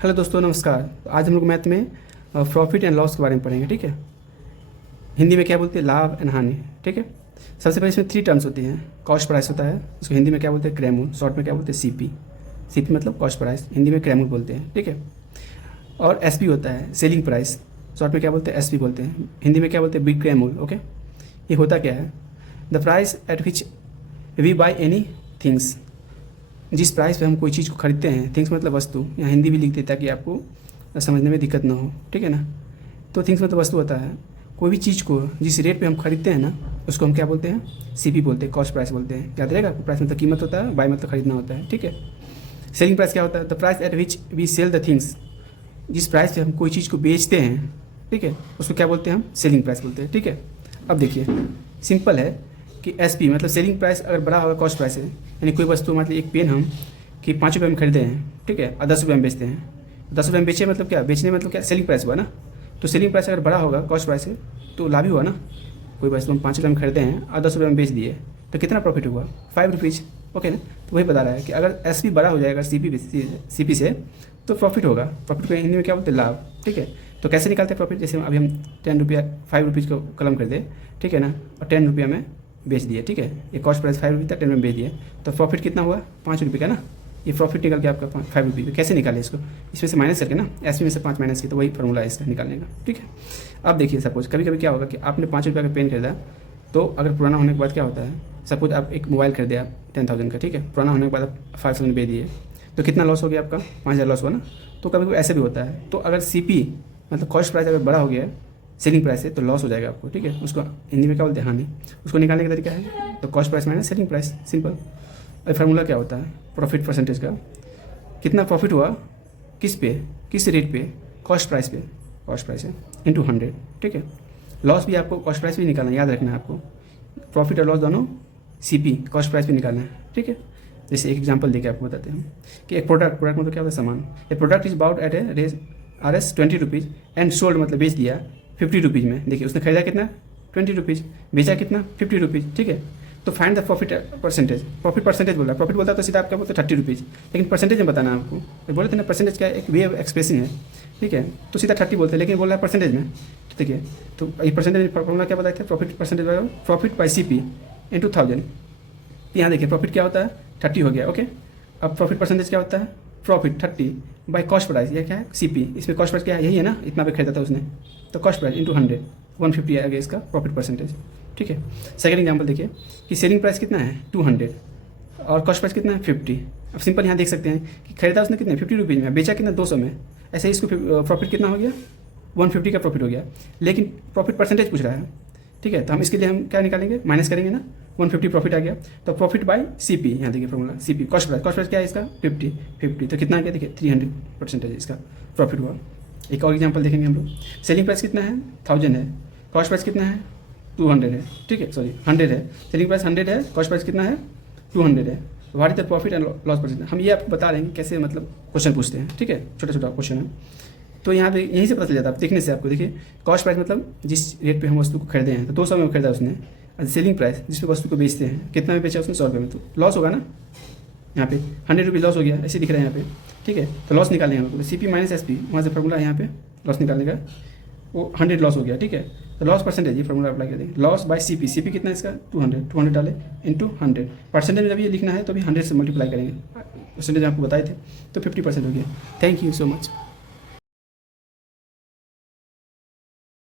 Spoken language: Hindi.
हेलो दोस्तों, नमस्कार। आज हम लोग मैथ में प्रॉफिट एंड लॉस के बारे में पढ़ेंगे। ठीक है, हिंदी में क्या बोलते हैं? लाभ एंड हानि। ठीक है, सबसे पहले इसमें 3 टर्म्स होती हैं। कॉस्ट प्राइस होता है, उसको हिंदी में क्या बोलते हैं? क्रयमूल्य। शॉर्ट में क्या बोलते हैं? सीपी। सीपी मतलब कॉस्ट प्राइस, हिंदी में क्रयमूल्य बोलते हैं। ठीक है, और एसपी होता है, सेलिंग प्राइस। शॉर्ट में क्या बोलते हैं? एसपी बोलते हैं, हिंदी में क्या बोलते हैं? विक्रय मूल्य। ओके, ये होता क्या है? The price at which we buy any things. जिस प्राइस पे हम कोई चीज़ को खरीदते हैं, थिंग्स मतलब वस्तु, यहाँ हिंदी भी लिख देता ताकि आपको समझने में दिक्कत ना हो। ठीक है ना, तो थिंग्स मतलब वस्तु होता है। कोई भी चीज़ को जिस रेट पे हम खरीदते हैं ना, उसको हम क्या बोलते हैं? सीपी बोलते हैं, कॉस्ट प्राइस बोलते हैं। याद रहेगा, प्राइस मतलब कीमत होता है, बाय मतलब खरीदना होता है। ठीक है, सेलिंग प्राइस क्या होता है? The price at which we sell the things. जिस प्राइस पे हम कोई चीज़ को बेचते हैं, ठीक है, उसको क्या बोलते हैं? हम सेलिंग प्राइस बोलते हैं। ठीक है, अब देखिए सिंपल है कि एसपी मतलब सेलिंग प्राइस अगर बड़ा होगा कॉस्ट प्राइस है, यानी कोई वस्तु मतलब एक पेन हम कि 5 रुपये में खरीदे हैं, ठीक है, और 10 रुपये में बेचते हैं। 10 रुपये में बेचे मतलब क्या? बेचने मतलब क्या? सेलिंग प्राइस हुआ ना। तो सेलिंग प्राइस अगर बड़ा होगा कॉस्ट प्राइस से तो लाभ ही हुआ ना। कोई वस्तु हम 5 रुपये में खरीदे हैं और 10 रुपये में बेच दिए तो कितना प्रॉफिट हुआ? 5 रुपीज़। ओके ना, तो वही बता रहा है कि अगर एसपी बड़ा हो जाएगा सीपी से तो प्रॉफिट होगा। प्रॉफिट को हिंदी में क्या बोलते हैं? लाभ। ठीक है, तो कैसे निकालते हैं प्रॉफिट? जैसे अभी हम 10 रुपया 5 रुपीज़ को कलम कर दे, ठीक है ना, और 10 रुपया में बेच दिए। ठीक है, ये कॉस्ट प्राइस 5 रुपये था, 10 में बेच दिए तो प्रॉफिट कितना हुआ? 5 रुपये का ना। ये प्रॉफिट निकल के आपका 5 रुपये। तो कैसे निकाले इसको? इसमें से माइनस करके ना, एसपी में से 5 माइनस किया, तो वही फॉर्मूला है इसका निकालने का। ठीक है, अब देखिए सपोज कभी कभी क्या होगा कि आपने 5 रुपये का पेन खरीदा, तो अगर पुराना होने के बाद क्या होता है? सपोज आप एक मोबाइल खरीदे आप 10,000 का, ठीक है, पुराना होने के बाद आप 5,000 बेच दिए तो कितना लॉस हो गया आपका? 5,000 लॉस हुआ ना। तो कभी कभी ऐसे भी होता है। तो अगर सीपी मतलब कॉस्ट प्राइस अगर बड़ा हो गया है सेलिंग प्राइस से तो लॉस हो जाएगा आपको। ठीक है, उसको हिंदी में क्या बोलते हैं? हानि। उसको निकालने का तरीका है तो cost price minus selling price, simple. और फार्मूला क्या होता है? प्रॉफिट परसेंटेज का। कितना प्रॉफिट हुआ किस पे? किस रेट पे? कॉस्ट प्राइस पे। कॉस्ट प्राइस है इंटू 100। ठीक है, लॉस भी आपको कॉस्ट प्राइस भी निकालना है, याद रखना है आपको। प्रॉफिट और लॉस दोनों सीपी कॉस्ट प्राइस पे निकालना है। ठीक है, जैसे एक एग्जांपल देके आपको बताते हैं कि एक प्रोडक्ट मतलब क्या होता है? सामान। A product is bout at a RS 20 rupees and sold मतलब बेच दिया 50 रुपीज़ में। देखिए उसने खरीदा कितना? 20 रुपीज़, बेचा कितना? 50 रुपीज़। ठीक है, तो find the profit percentage. Profit percentage बोल रहा है, प्रॉफिट बोलता तो सीधा आप क्या बोलते हैं? 30 रुपीज़, लेकिन परसेंटेज में बताना है आपको। तो बोले थे ना परसेंटेज क्या एक वे ऑफ एक्सप्रेसिंग है। ठीक है, तो सीधा 30 बोलते हैं, लेकिन बोल रहा है परसेंटेज में। ठीक है, तो ये परसेंटेज फॉर्मूला क्या बताए थे? Profit percentage profit by CP into 1000। यहाँ देखिए प्रॉफिट क्या होता है? 30 हो गया। ओके, अब प्रॉफिट परसेंटेज क्या होता है? Profit 30 by cost price. यह क्या है? सीपी। इसमें कॉस्ट प्राइस क्या है? यही है ना, इतना पे खरीदा था उसने, तो कॉस्ट प्राइस इंटू 100, 150 आ गया इसका प्रॉफिट परसेंटेज। ठीक है, सेकंड एग्जांपल देखिए कि सेलिंग प्राइस कितना है? 200 और कॉस्ट प्राइस कितना है? 50। अब सिंपल यहाँ देख सकते हैं कि खरीदा उसने कितने? 50 रुपीज़ में, बेचा कितना? 200 में। ऐसे ही इसको प्रॉफिट कितना हो गया? 150 का प्रॉफिट हो गया, लेकिन प्रॉफिट परसेंटेज पूछ रहा है। ठीक है, तो हम इसके लिए हम क्या निकालेंगे? माइनस करेंगे ना। 150 प्रॉफिट आ गया, तो प्रॉफिट बाय सीपी। यहाँ देखिए फॉर्मूला सीपी कॉस्ट प्राइस क्या है इसका? 50। तो कितना आ गया? देखिए 300% इसका प्रॉफिट हुआ। एक और एग्जांपल देखेंगे हम लोग। सेलिंग प्राइस कितना है? 1000 है, कॉस्ट प्राइस कितना है? 200 है। ठीक है, सॉरी 100 है। सेलिंग प्राइस 100 है, कॉस्ट प्राइस कितना है? 200 है। What is the profit and loss percentage? हम ये आपको बता रहे हैं कैसे मतलब क्वेश्चन पूछते हैं। ठीक है, छोटा छोटा क्वेश्चन है, तो यहाँ पे यहीं से पता चल जाता है देखने से आपको। देखिए कॉस्ट प्राइस मतलब जिस रेट पे हम वस्तु को खरीदे हैं, तो 200 में खरीदा उसने। और सेलिंग प्राइस जिस पे वस्तु को बेचते हैं, कितना में बेचा उसने? 100 रुपये में, तो लॉस होगा ना। यहाँ पे 100 रुपीज़ लॉस हो गया, ऐसे दिख रहा है यहाँ पे। ठीक है, तो लॉस निकालेंगे हम लोग सीपी माइनस एसपी, वहाँ से फॉर्मूला है यहाँ पे लॉस निकालने का। वो 100 लॉस हो गया। ठीक है, तो लॉस परसेंटेज ये फॉर्मूला अप्लाई कर देंगे। Loss by CP. सीपी कितना है इसका? 200 डाले इंटू 100। परसेंटेज में जब ये लिखना है तो भी 100 से मल्टीप्लाई करेंगे। परसेंटेज आपको बताए थे, तो 50% हो गया। Thank you so much.